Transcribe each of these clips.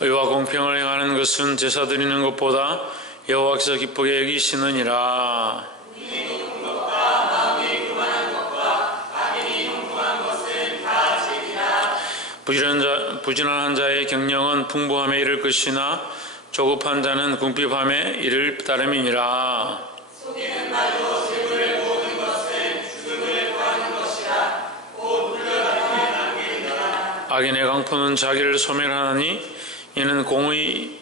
의와 공평을 행하는 것은 제사 드리는 것보다 여호와께서 기쁘게 여기시느니라. 부지런한 자의 경영은 풍부함에 이를 것이나 조급한 자는 궁핍함에 이를 따름이니라. 속이는 말로 재물을 모으는 것은 죽음을 구하는 것이라. 곧 물러가림에 남기리라. 악인의 강포는 자기를 소멸하나니 이는 공의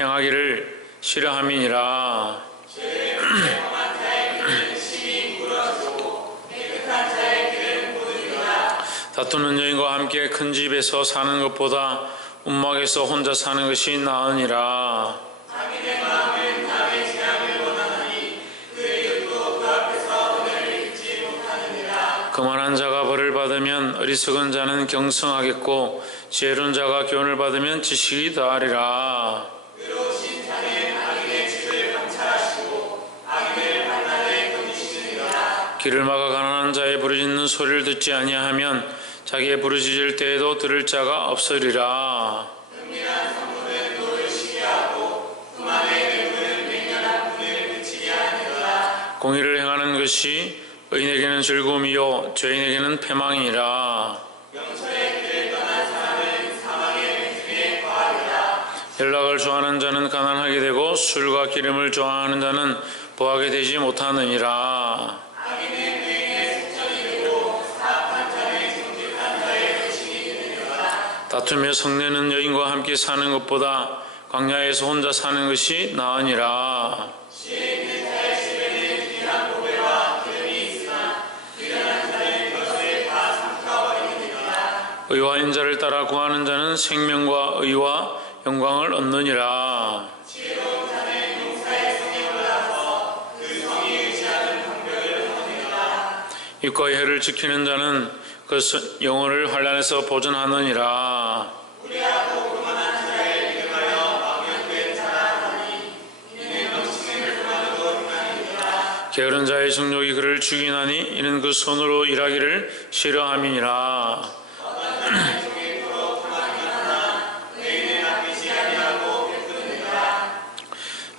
행하기를 싫어함이니라. 죄를 범한 자의 길은 심히 물어지고 깨끗한 자의 길은 고르리라. 다투는 여인과 함께 큰 집에서 사는 것보다 움막에서 혼자 사는 것이 나으니라. 악인의 마음은 남의 재앙을 원하나니 그의 입도 그 앞에서 은혜를 잊지 못하느니라. 거만한 자가 벌을 받으면 어리석은 자는 경성하겠고 지혜로운 자가 교훈을 받으면 지식이 더하리라. 의로우신 자는 악인의 집을 감찰하시고 악인을 판단에 거두시느니라. 길을 막아 가난한 자의 부르짖는 소리를 듣지 아니하면 자기의 부르짖을 때에도 들을 자가 없으리라. 은밀한 성문은 노를 쉬게 하고 그만의 맹문은 맹렬한 분을 그치게 하느니라. 공의를 행하는 것이 의인에게는 즐거움이요 죄인에게는 패망이니라. 영철의 길을 떠난 사람은 사망의 맹중에 거하리라. 연락을 좋아하는 자는 가난하게 되고 술과 기름을 좋아하는 자는 보하게 되지 못하느니라. 악인은 의인의 숙전이 되고 사악한 자는 정직한 자의 대신이 되느니라. 다투며 성내는 여인과 함께 사는 것보다 광야에서 혼자 사는 것이 나으니라. 지혜 있는 자의 집에는 귀한 보배와 기름이 있으나 미련한 자는 그것을 다 삼켜버리느니라. 의와 인자를 따라 구하는 자는 생명과 의와 영광을 얻느니라. 지혜로운 자는 용사의 성에 올라서 그 성이 의지하는 방벽을 얻느니라. 입과 혀를 지키는 자는 그 영혼을 환난에서 보존하느니라. 무례하고 교만한 자를 믿음하여 망령된 자라 하니 이는 넘치는 불만으로 행하느니라. 게으른 자의 정욕이 그를 죽이나니 이는 그 손으로 일하기를 싫어함이니라. 어떤 자는 종일토록 교만이 많으나 의인은 아끼지 아니하고 베푸느니라.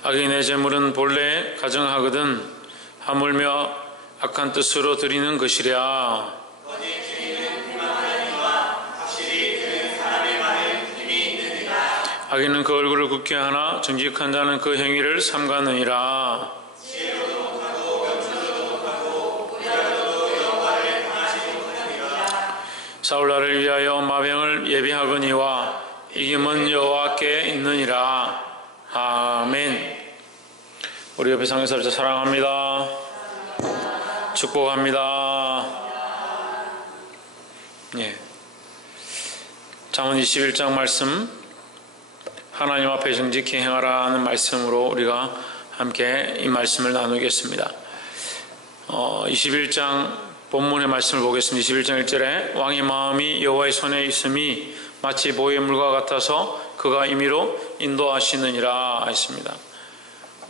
악인의 재물은 본래 가정하거든 하물며 악한 뜻으로 드리는 것이랴. 거짓 증인은 불만하려니와 확실히 들은 사람의 말은 힘이 있느니라. 악인은 그 얼굴을 굳게 하나 정직한 자는 그 행위를 삼가느니라. 지혜로도 못하고 명철로도 못하고 부자로도 여호와를 당하지 못하느니라. 사울 나를 위하여 마병을 예비하거니와 이김은 여호와께 있느니라. 아멘. 우리 옆에 상해사를 사랑합니다. 축복합니다. 예. 잠언 21장 말씀, 하나님 앞에 정직히 행하라는 말씀으로 우리가 함께 이 말씀을 나누겠습니다. 21장 본문의 말씀을 보겠습니다. 21장 1절에 왕의 마음이 여호와의 손에 있음이 마치 보의 물과 같아서 그가 임의로 인도하시느니라 했습니다.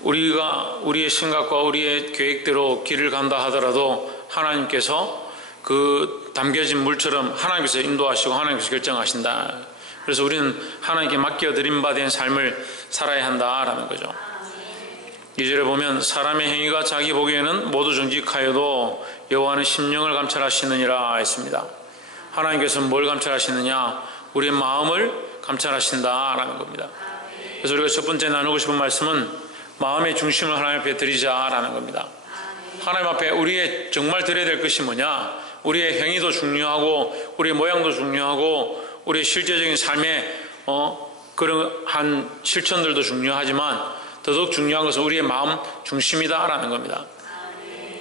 우리가 우리의 생각과 우리의 계획대로 길을 간다 하더라도 하나님께서 그 담겨진 물처럼 하나님께서 인도하시고 하나님께서 결정하신다. 그래서 우리는 하나님께 맡겨드린 바 된 삶을 살아야 한다라는 거죠. 2절에 보면 사람의 행위가 자기 보기에는 모두 정직하여도 여호와는 심령을 감찰하시느니라 했습니다. 하나님께서는 뭘 감찰하시느냐? 우리의 마음을 감찰하신다라는 겁니다. 그래서 우리가 첫 번째 나누고 싶은 말씀은 마음의 중심을 하나님 앞에 드리자라는 겁니다. 하나님 앞에 우리의 정말 드려야 될 것이 뭐냐? 우리의 행위도 중요하고 우리의 모양도 중요하고 우리의 실제적인 삶의 그러한 실천들도 중요하지만 더더욱 중요한 것은 우리의 마음 중심이다라는 겁니다.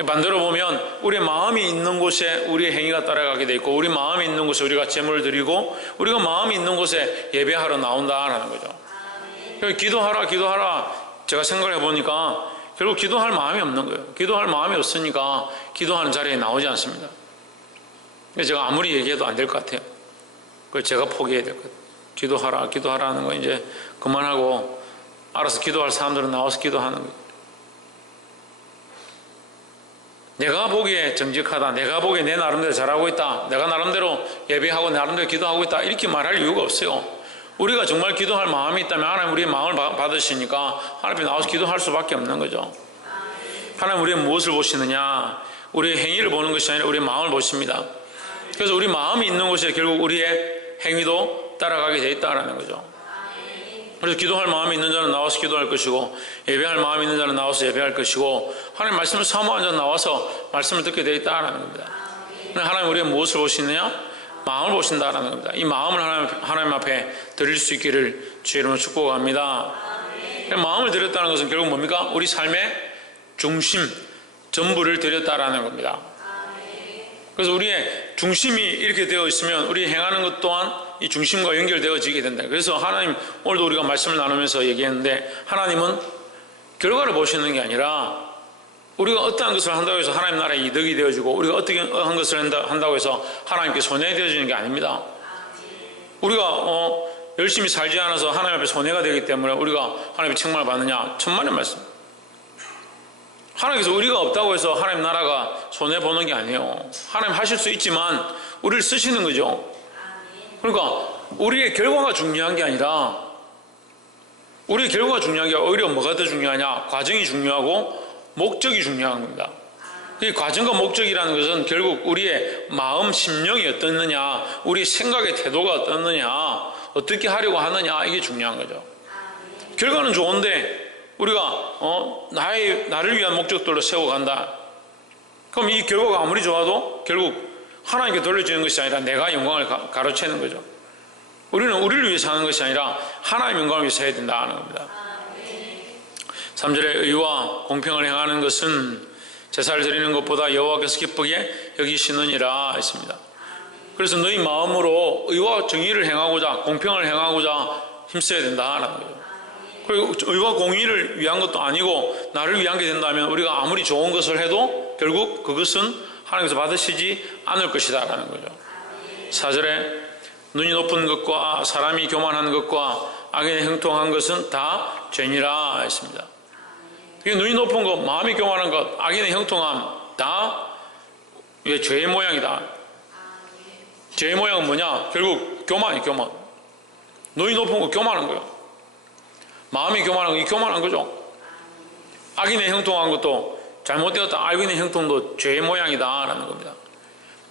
반대로 보면 우리의 마음이 있는 곳에 우리의 행위가 따라가게 돼 있고 우리 마음이 있는 곳에 우리가 제물을 드리고 우리가 마음이 있는 곳에 예배하러 나온다라는 거죠. 기도하라 제가 생각을 해보니까 결국 기도할 마음이 없는 거예요. 기도할 마음이 없으니까 기도하는 자리에 나오지 않습니다. 제가 아무리 얘기해도 안 될 것 같아요. 그걸 제가 포기해야 될 것 같아요. 기도하라 하는 거 이제 그만하고 알아서 기도할 사람들은 나와서 기도하는 거예요. 내가 보기에 정직하다, 내가 보기에 내 나름대로 잘하고 있다, 내가 나름대로 예배하고 나름대로 기도하고 있다 이렇게 말할 이유가 없어요. 우리가 정말 기도할 마음이 있다면 하나님 우리의 마음을 받으시니까 하나님 앞에 나와서 기도할 수밖에 없는 거죠. 하나님 우리의 무엇을 보시느냐? 우리의 행위를 보는 것이 아니라 우리의 마음을 보십니다. 그래서 우리 마음이 있는 곳에 결국 우리의 행위도 따라가게 돼 있다라는 거죠. 그래서 기도할 마음이 있는 자는 나와서 기도할 것이고, 예배할 마음이 있는 자는 나와서 예배할 것이고, 하나님 말씀을 사모하는 자는 나와서 말씀을 듣게 돼 있다라는 겁니다. 하나님 우리의 무엇을 보시느냐? 마음을 보신다라는 겁니다. 이 마음을 하나님 앞에 드릴 수 있기를 주의 이름으로 축복합니다. 마음을 드렸다는 것은 결국 뭡니까? 우리 삶의 중심, 전부를 드렸다라는 겁니다. 그래서 우리의 중심이 이렇게 되어 있으면 우리 행하는 것 또한 이 중심과 연결되어지게 된다. 그래서 하나님, 오늘도 우리가 말씀을 나누면서 얘기했는데, 하나님은 결과를 보시는 게 아니라 우리가 어떠한 것을 한다고 해서 하나님 나라에 이득이 되어지고, 우리가 어떻게 한 것을 한다고 해서 하나님께 손해가 되어지는 게 아닙니다. 우리가 열심히 살지 않아서 하나님 앞에 손해가 되기 때문에 우리가 하나님의 책망을 받느냐? 천만의 말씀. 하나님께서 우리가 없다고 해서 하나님 나라가 손해보는 게 아니에요. 하나님 하실 수 있지만 우리를 쓰시는 거죠. 그러니까 우리의 결과가 중요한 게 아니라, 우리의 결과가 중요한 게 오히려 뭐가 더 중요하냐? 과정이 중요하고 목적이 중요한 겁니다. 이 과정과 목적이라는 것은 결국 우리의 마음, 심령이 어떻느냐, 우리의 생각의 태도가 어떻느냐, 어떻게 하려고 하느냐, 이게 중요한 거죠. 결과는 좋은데 우리가 나를 위한 목적들로 세워간다. 그럼 이 결과가 아무리 좋아도 결국 하나님께 돌려주는 것이 아니라 내가 영광을 가로채는 거죠. 우리는 우리를 위해 사는 것이 아니라 하나님의 영광을 위해서 해야 된다는 겁니다. 3절에 의와 공평을 행하는 것은 제사를 드리는 것보다 여호와께서 기쁘게 여기시느니라 했습니다. 그래서 너희 마음으로 의와 정의를 행하고자, 공평을 행하고자 힘써야 된다는 거죠. 그리고 의와 공의를 위한 것도 아니고 나를 위한 게 된다면 우리가 아무리 좋은 것을 해도 결국 그것은 하나님께서 받으시지 않을 것이다 라는 거죠. 4절에 눈이 높은 것과 사람이 교만한 것과 악인의 형통한 것은 다 죄니라 했습니다. 눈이 높은 것, 마음이 교만한 것, 악인의 형통함, 다 죄의 모양이다. 죄의 모양은 뭐냐? 결국 교만이 교만. 눈이 높은 거 교만한 거예요. 마음이 교만한 거, 이 교만한 거죠. 악인의 형통한 것도 잘못되었다. 악인의 형통도 죄의 모양이다 라는 겁니다.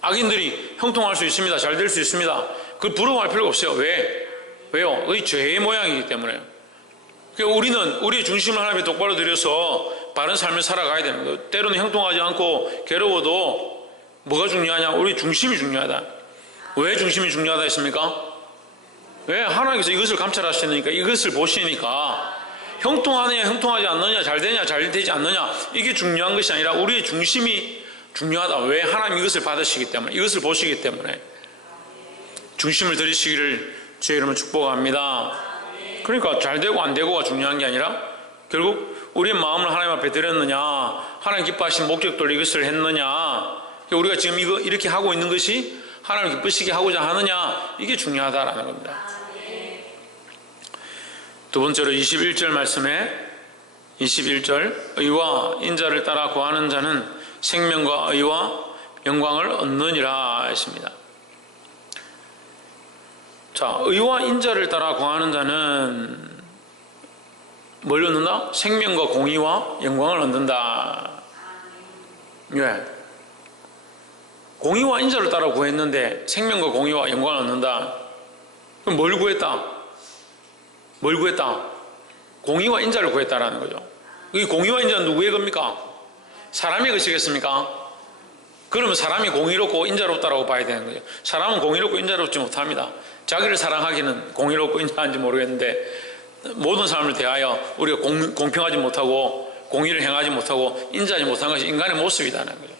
악인들이 형통할 수 있습니다. 잘 될 수 있습니다. 그걸 부러워할 필요가 없어요. 왜요? 그게 죄의 모양이기 때문에. 그러니까 우리는 우리의 중심을 하나님께 똑바로 들여서 바른 삶을 살아가야 되는 거예요. 때로는 형통하지 않고 괴로워도 뭐가 중요하냐? 우리 중심이 중요하다. 왜 중심이 중요하다 했습니까? 왜? 하나님께서 이것을 감찰하시니까, 이것을 보시니까 형통하느냐 형통하지 않느냐, 잘 되냐 잘 되지 않느냐, 이게 중요한 것이 아니라 우리의 중심이 중요하다. 왜? 하나님 이것을 받으시기 때문에, 이것을 보시기 때문에 중심을 들이시기를 주의 이름으로 축복합니다. 그러니까 잘 되고 안 되고가 중요한 게 아니라 결국 우리의 마음을 하나님 앞에 드렸느냐, 하나님 기뻐하신 목적들로 이것을 했느냐, 우리가 지금 이거 이렇게 하고 있는 것이 하나님 기쁘시게 하고자 하느냐, 이게 중요하다라는 겁니다. 두 번째로 21절 말씀에 21절 의와 인자를 따라 구하는 자는 생명과 의와 영광을 얻느니라 했습니다. 자, 의와 인자를 따라 구하는 자는 뭘 얻는다? 생명과 공의와 영광을 얻는다. 왜? 공의와 인자를 따라 구했는데 생명과 공의와 영광을 얻는다. 그럼 뭘 구했다? 뭘 구했다? 공의와 인자를 구했다라는 거죠. 이 공의와 인자는 누구의 겁니까? 사람의 것이겠습니까? 그러면 사람이 공의롭고 인자롭다라고 봐야 되는 거죠. 사람은 공의롭고 인자롭지 못합니다. 자기를 사랑하기는 공의롭고 인자한지 모르겠는데, 모든 사람을 대하여 우리가 공평하지 못하고 공의를 행하지 못하고 인자하지 못한 것이 인간의 모습이라는 거죠.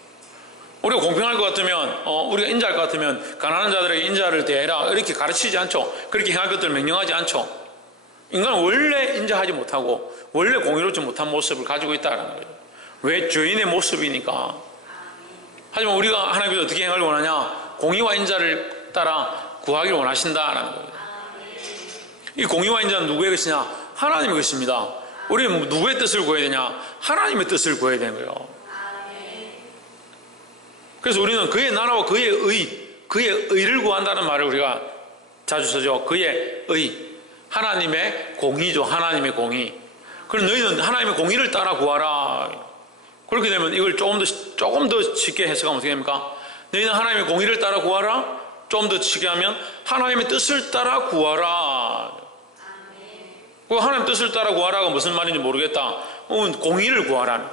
우리가 공평할 것 같으면, 우리가 인자할 것 같으면 가난한 자들에게 인자를 대해라 이렇게 가르치지 않죠. 그렇게 행할 것들을 명령하지 않죠. 인간은 원래 인자하지 못하고 원래 공의롭지 못한 모습을 가지고 있다는 거죠. 왜? 죄인의 모습이니까. 하지만 우리가 하나님께서 어떻게 행하길 원하냐? 공의와 인자를 따라 구하길 원하신다라는 거예요. 이 공의와 인자는 누구의 것이냐? 하나님의 것입니다. 우리는 누구의 뜻을 구해야 되냐? 하나님의 뜻을 구해야 되는 거예요. 그래서 우리는 그의 나라와 그의 의를 구한다는 말을 우리가 자주 쓰죠. 그의 의, 하나님의 공의죠. 하나님의 공의. 그럼 너희는 하나님의 공의를 따라 구하라. 그렇게 되면 이걸 조금 더 쉽게 해석하면 어떻게 됩니까? 너희는 하나님의 공의를 따라 구하라. 좀 더 쉽게 하면 하나님의 뜻을 따라 구하라. 그 하나님 뜻을 따라 구하라가 무슨 말인지 모르겠다. 공의를 구하라.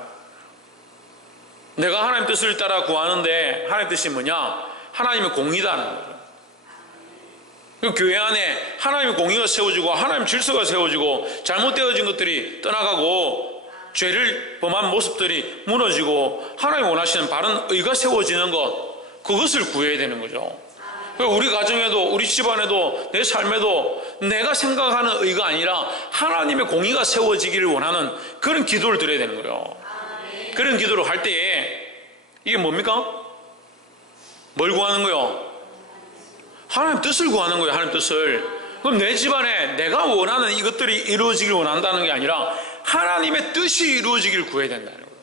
내가 하나님 뜻을 따라 구하는데 하나님 뜻이 뭐냐? 하나님의 공의다는 거예요. 그 교회 안에 하나님의 공의가 세워지고 하나님 질서가 세워지고 잘못되어진 것들이 떠나가고 죄를 범한 모습들이 무너지고 하나님 원하시는 바른 의가 세워지는 것, 그것을 구해야 되는 거죠. 우리 가정에도 우리 집안에도 내 삶에도 내가 생각하는 의가 아니라 하나님의 공의가 세워지기를 원하는 그런 기도를 드려야 되는 거예요. 그런 기도를 할 때에 이게 뭡니까? 뭘 구하는 거예요? 하나님 뜻을 구하는 거예요. 하나님 뜻을. 그럼 내 집안에 내가 원하는 이것들이 이루어지길 원한다는 게 아니라 하나님의 뜻이 이루어지기를 구해야 된다는 거예요.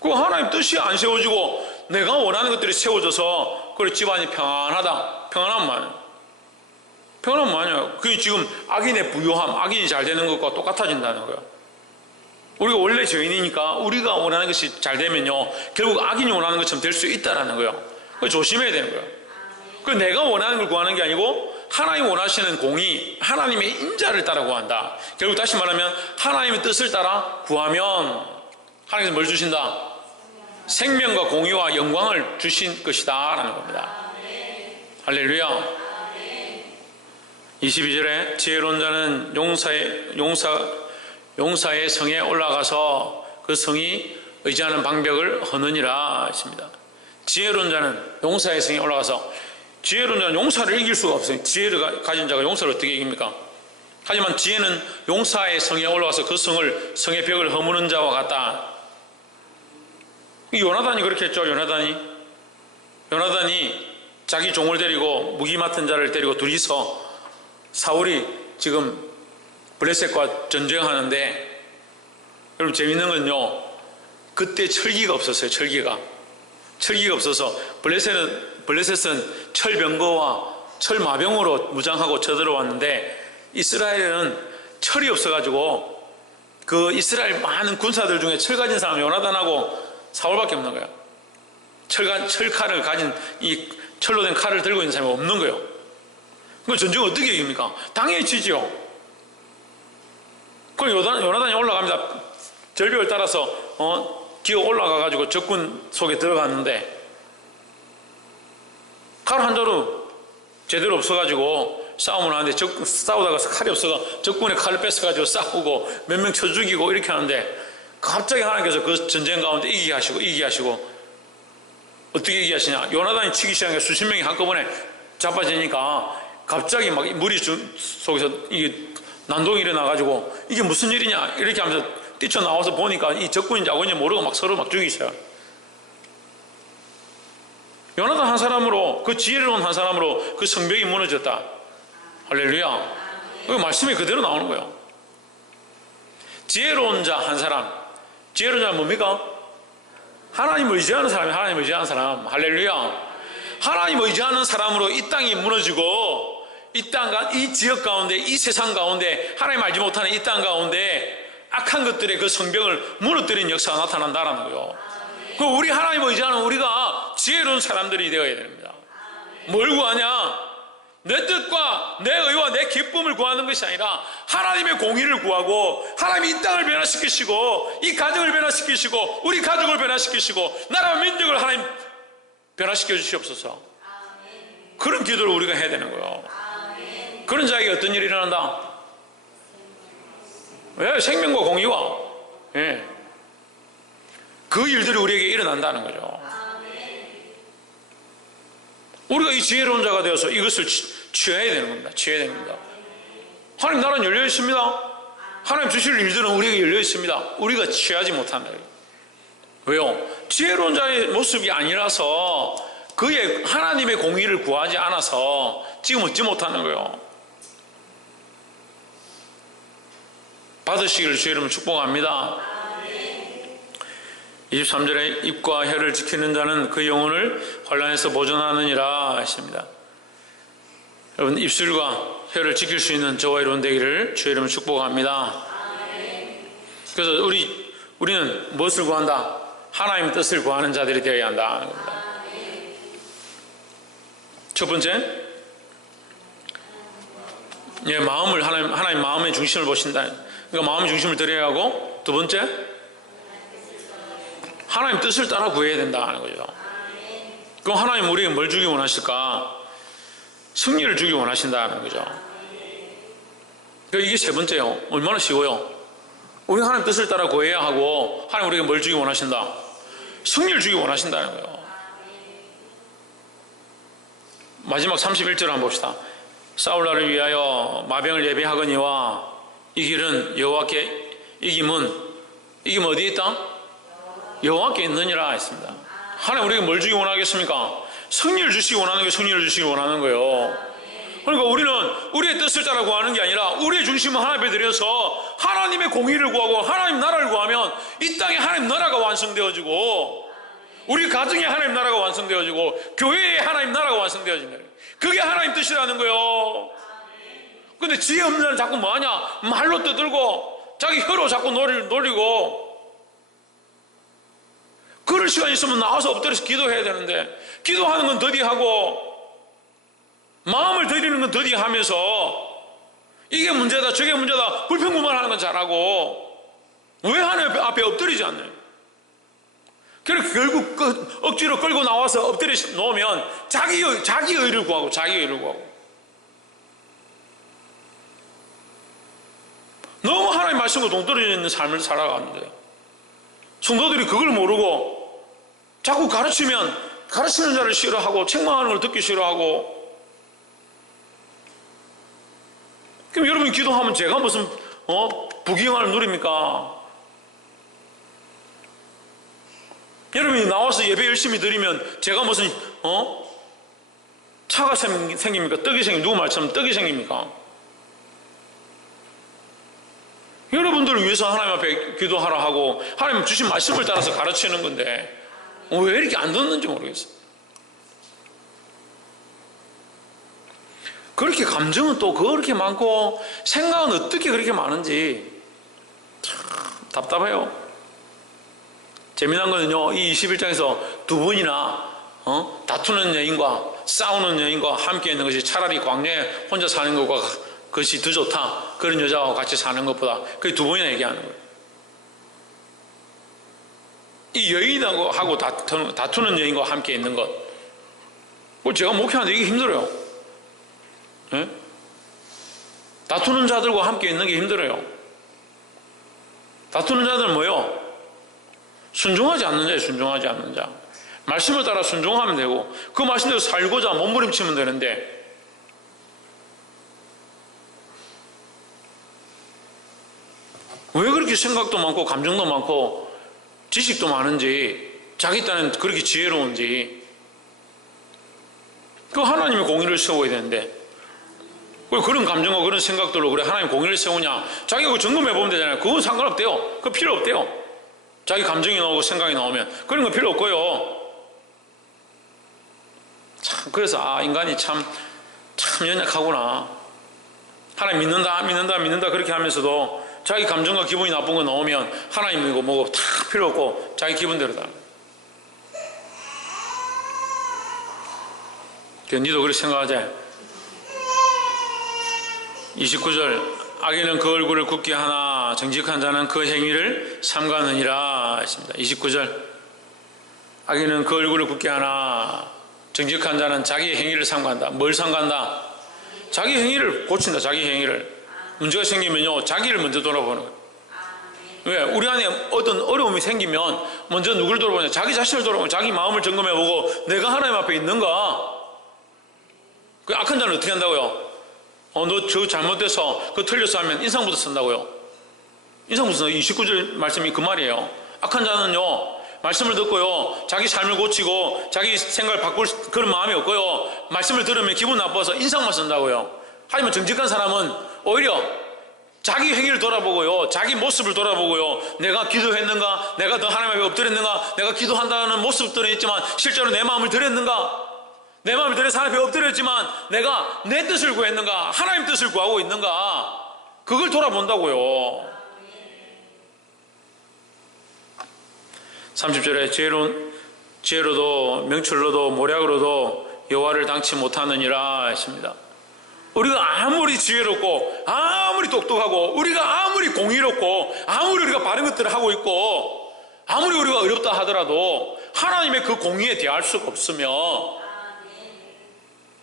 그 하나님 뜻이 안 세워지고 내가 원하는 것들이 세워져서 그래 집안이 평안하다. 평안한 말이에요. 평안한 말이에요. 그게 지금 악인의 부요함, 악인이 잘 되는 것과 똑같아진다는 거예요. 우리가 원래 죄인이니까 우리가 원하는 것이 잘 되면요 결국 악인이 원하는 것처럼 될 수 있다는 거예요. 그걸 조심해야 되는 거예요. 그 내가 원하는 걸 구하는 게 아니고 하나님 원하시는 공의, 하나님의 인자를 따라 구한다. 결국 다시 말하면 하나님의 뜻을 따라 구하면 하나님께서 뭘 주신다? 생명과 공의와 영광을 주신 것이다 라는 겁니다. 할렐루야. 22절에 지혜로운 자는 용사의 성에 올라가서 그 성이 의지하는 방벽을 허느니라 했습니다. 지혜로운 자는 용사의 성에 올라가서, 지혜로운 자는 용사를 이길 수가 없어요. 지혜를 가진 자가 용사를 어떻게 이깁니까? 하지만 지혜는 용사의 성에 올라가서 그 성의 벽을 허무는 자와 같다. 요나단이 그렇게 했죠. 요나단이 자기 종을 데리고 무기 맡은 자를 데리고 둘이서 사울이 지금 블레셋과 전쟁하는데, 여러분 재밌는 건요 그때 철기가 없었어요. 철기가 없어서 블레셋은 철병거와 철마병으로 무장하고 쳐들어왔는데 이스라엘은 철이 없어가지고 그 이스라엘 많은 군사들 중에 철 가진 사람 요나단하고 사울밖에 없는 거예요. 철칼을 가진, 이 철로 된 칼을 들고 있는 사람이 없는 거예요. 그 전쟁을 어떻게 이깁니까? 당연히 지지요. 그럼 요나단이 올라갑니다. 절벽을 따라서 기어 올라가가지고 적군 속에 들어갔는데 칼 한 자루 제대로 없어가지고 싸움을 하는데 싸우다가 칼이 없어서 적군의 칼을 뺏어가지고 싸우고 몇 명 쳐 죽이고 이렇게 하는데 갑자기 하나님께서 그 전쟁 가운데 이기게 하시고 어떻게 이기게 하시냐? 요나단이 치기 시작하니까 수십 명이 한꺼번에 자빠지니까 갑자기 막 무리 속에서 이게 난동이 일어나가지고 이게 무슨 일이냐 이렇게 하면서 뛰쳐나와서 보니까 이 적군인지 악군인지 모르고 막 서로 막 죽이셔요. 요나단 한 사람으로, 그 지혜로운 한 사람으로 그 성벽이 무너졌다. 할렐루야. 그 말씀이 그대로 나오는 거예요. 지혜로운 자 한 사람. 지혜로운 자는 뭡니까? 하나님을 의지하는 사람이 하나님을 의지하는 사람. 할렐루야. 하나님을 의지하는 사람으로 이 땅이 무너지고 이 지역 가운데, 이 세상 가운데, 하나님 알지 못하는 이 땅 가운데 악한 것들의 그 성벽을 무너뜨린 역사가 나타난다라는 거예요. 그 우리 하나님을 의지하는 우리가 지혜로운 사람들이 되어야 됩니다. 뭘 구하냐? 내 뜻과 내 의와 내 기쁨을 구하는 것이 아니라 하나님의 공의를 구하고, 하나님이 이 땅을 변화시키시고 이 가정을 변화시키시고 우리 가족을 변화시키시고 나라와 민족을 하나님 변화시켜 주시옵소서. 그런 기도를 우리가 해야 되는 거예요. 그런 자에게 어떤 일이 일어난다? 왜? 생명과 공의와 그 일들이 우리에게 일어난다는 거죠. 우리가 이 지혜로운 자가 되어서 이것을 취해야 되는 겁니다. 취해야 됩니다. 하나님 나라는 열려 있습니다. 하나님 주실 일들은 우리에게 열려 있습니다. 우리가 취하지 못한다. 왜요? 지혜로운 자의 모습이 아니라서, 그의 하나님의 공의를 구하지 않아서 지금 얻지 못하는 거예요. 받으시기를 주의 이름으로 축복합니다. 23절에 입과 혀를 지키는 자는 그 영혼을 환난에서 보존하느니라 했습니다. 여러분 입술과 혀를 지킬 수 있는 저와 여러분 되기를 주의 이름으로 축복합니다. 그래서 우리는 무엇을 구한다? 하나님의 뜻을 구하는 자들이 되어야 한다 하는 겁니다. 첫 번째, 마음을 하나님 마음의 중심을 보신다. 그러니까 마음의 중심을 드려야 하고, 두 번째, 하나님 뜻을 따라 구해야 된다 하는 거죠. 그럼 하나님 우리에게 뭘 주기 원하실까? 승리를 주기 원하신다는 거죠. 그러니까 이게 세 번째요. 얼마나 쉬워요. 우리 하나님 뜻을 따라 구해야 하고, 하나님 우리에게 뭘 주기 원하신다? 승리를 주기 원하신다는 거예요. 마지막 31절 한번 봅시다. 사울나를 위하여 마병을 예비하거니와 이 길은 여호와께 이김은 어디에 있다? 여호와께 있느니라 했습니다. 하나님 우리에게 뭘 주기 원하겠습니까? 승리를 주시기 원하는 게 승리를 주시기 원하는 거예요. 그러니까 우리는 우리의 뜻을 따라 구하는 게 아니라 우리의 중심을 하나님에 들여서 하나님의 공의를 구하고 하나님 나라를 구하면 이 땅에 하나님 나라가 완성되어지고 우리 가정에 하나님 나라가 완성되어지고 교회에 하나님 나라가 완성되어진다. 그게 하나님 뜻이라는 거예요. 근데 지혜 없는 자는 자꾸 뭐하냐? 말로 떠들고 자기 혀로 자꾸 놀리고. 그럴 시간 있으면 나와서 엎드려서 기도해야 되는데 기도하는 건 더디하고 마음을 드리는 건 더디하면서 이게 문제다 저게 문제다 불평불만하는 건 잘하고 왜 하나님 앞에 엎드리지 않나요? 그래서 결국 억지로 끌고 나와서 엎드려 놓으면 자기 의를 구하고 너무 하나님 말씀과 동떨어져 있는 삶을 살아가는데 성도들이 그걸 모르고 자꾸 가르치는 자를 싫어하고 책망하는 걸 듣기 싫어하고. 그럼 여러분이 기도하면 제가 무슨 부귀영화를 누립니까? 여러분이 나와서 예배 열심히 드리면 제가 무슨 차가 생깁니까? 떡이 생깁니까? 누구 말처럼 떡이 생깁니까? 여러분들을 위해서 하나님 앞에 기도하라 하고 하나님 주신 말씀을 따라서 가르치는 건데 왜 이렇게 안 듣는지 모르겠어요. 그렇게 감정은 또 그렇게 많고 생각은 어떻게 그렇게 많은지 참 답답해요. 재미난 거는요, 이 21장에서 두 번이나 다투는 여인과 싸우는 여인과 함께 있는 것이 차라리 광야에 혼자 사는 것과 그것이 더 좋다. 그런 여자와 같이 사는 것보다. 그게 두 번이나 얘기하는 거예요. 이 여인하고 다투는 여인과 함께 있는 것. 제가 목회하는데 이게 힘들어요. 네? 다투는 자들과 함께 있는 게 힘들어요. 다투는 자들은 뭐예요? 순종하지 않는 자예요. 순종하지 않는 자. 말씀을 따라 순종하면 되고 그 말씀대로 살고자 몸부림치면 되는데 왜 그렇게 생각도 많고 감정도 많고 지식도 많은지 자기 딴엔 그렇게 지혜로운지. 그 하나님의 공의를 세워야 되는데 왜 그런 감정과 그런 생각들로 그래 하나님 공의를 세우냐? 자기가 그 점검해보면 되잖아요. 그건 상관없대요. 그거 필요 없대요. 자기 감정이 나오고 생각이 나오면 그런 거 필요 없고요. 참 그래서 인간이 참 연약하구나. 하나님 믿는다 그렇게 하면서도 자기 감정과 기분이 나쁜 거 나오면 하나님이고 뭐고 다 필요 없고 자기 기분대로다. 니도 그렇게 생각하자. 29절 악인은 그 얼굴을 굳게 하나 정직한 자는 그 행위를 삼가느니라 했습니다. 29절 악인은 그 얼굴을 굳게 하나 정직한 자는 자기의 행위를 삼간다. 뭘 삼간다? 자기 행위를 고친다. 자기 행위를. 문제가 생기면요 자기를 먼저 돌아보는 거예요. 왜? 우리 안에 어떤 어려움이 생기면 먼저 누구를 돌아보냐? 자기 자신을 돌아보고 자기 마음을 점검해보고 내가 하나님 앞에 있는가? 그 악한 자는 어떻게 한다고요? 너 저 잘못돼서 그거 틀려서 하면 인상부터 쓴다고요. 인상부터 쓴다. 29절 말씀이 그 말이에요. 악한 자는요 말씀을 듣고요 자기 삶을 고치고 자기 생각을 바꿀 그런 마음이 없고요 말씀을 들으면 기분 나빠서 인상만 쓴다고요. 하지만 정직한 사람은 오히려 자기 행위를 돌아보고요 자기 모습을 돌아보고요 내가 기도했는가, 내가 더 하나님 앞에 엎드렸는가, 내가 기도한다는 모습들은 있지만 실제로 내 마음을 드렸는가, 내 마음이 들에 하나님 앞에 엎드렸지만 내가 내 뜻을 구했는가, 하나님 뜻을 구하고 있는가, 그걸 돌아본다고요. 30절에 지혜로도 명철로도 모략으로도 여호와를 당치 못하느니라 했습니다. 우리가 아무리 지혜롭고 아무리 똑똑하고 우리가 아무리 공의롭고 아무리 우리가 바른 것들을 하고 있고 아무리 우리가 어렵다 하더라도 하나님의 그 공의에 대할 수가 없으며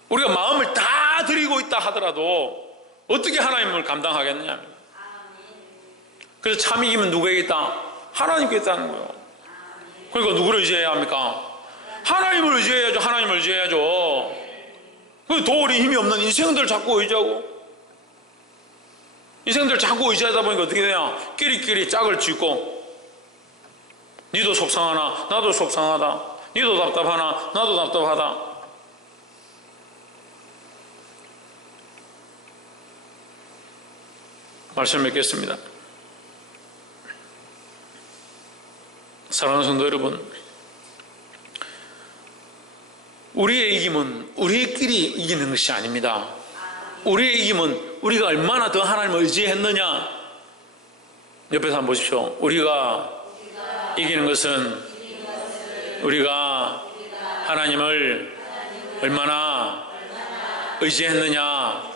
우리가 마음을 다 드리고 있다 하더라도 어떻게 하나님을 감당하겠느냐. 그래서 참 이기면 누구에게 있다? 하나님께 있다는 거예요. 그러니까 누구를 의지해야 합니까? 하나님을 의지해야죠. 하나님을 의지해야죠. 그 도울이 힘이 없는 인생들 자꾸 의지하고 인생들 자꾸 의지하다 보니까 어떻게 되냐? 끼리끼리 짝을 짓고 니도 속상하나 나도 속상하다, 니도 답답하나 나도 답답하다. 말씀 맺겠습니다. 사랑하는 성도 여러분, 우리의 이김은 우리끼리 이기는 것이 아닙니다. 우리의 이김은 우리가 얼마나 더 하나님을 의지했느냐. 옆에서 한번 보십시오. 우리가 이기는 것은 우리가 하나님을 얼마나 의지했느냐.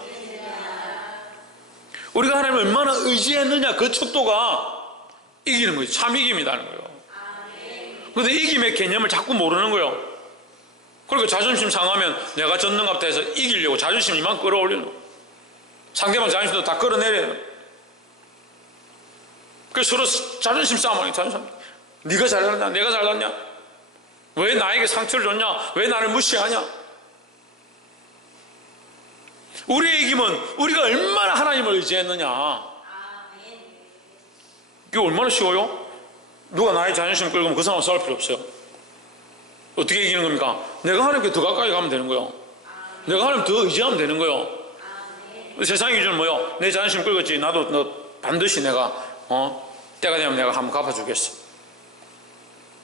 우리가 하나님을 얼마나 의지했느냐, 그 척도가 이기는 거예요. 참 이김이라는 거예요. 그런데 이김의 개념을 자꾸 모르는 거예요. 그러니까 자존심 상하면 내가 졌는 것 같아 해서 이기려고 자존심 이만 끌어올리는 거예요. 상대방 자존심도 다 끌어내려요. 그래서 서로 자존심 싸움하니 자존심. 네가 잘났냐? 내가 잘났냐? 왜 나에게 상처를 줬냐? 왜 나를 무시하냐? 우리의 이김은 우리가 얼마나 하나님을 의지했느냐. 이게 얼마나 쉬워요? 누가 나의 자존심 끌고 그 사람 싸울 필요 없어요. 어떻게 이기는 겁니까? 내가 하나님께 더 가까이 가면 되는 거예요. 내가 하나님 더 의지하면 되는 거예요. 세상의 기준은 뭐요? 내 자존심 끌었지, 나도 너 반드시 내가 때가 되면 내가 한번 갚아주겠어.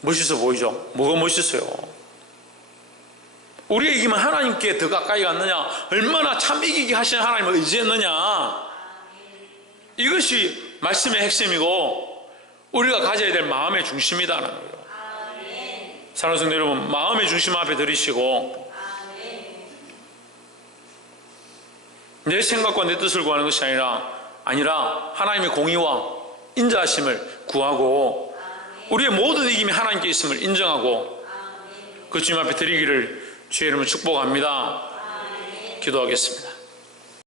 멋있어 보이죠? 뭐가 멋있어요? 우리의 이김은 하나님께 더 가까이 갔느냐, 얼마나 참 이기게 하시는 하나님을 의지했느냐, 이것이 말씀의 핵심이고 우리가 가져야 될 마음의 중심이다라는 거예요. 사랑하는 성도 여러분, 마음의 중심 앞에 들이시고 내 생각과 내 뜻을 구하는 것이 아니라 하나님의 공의와 인자하심을 구하고 우리의 모든 이김이 하나님께 있음을 인정하고 그 주님 앞에 드리기를 주의 이름으로 축복합니다. 기도하겠습니다.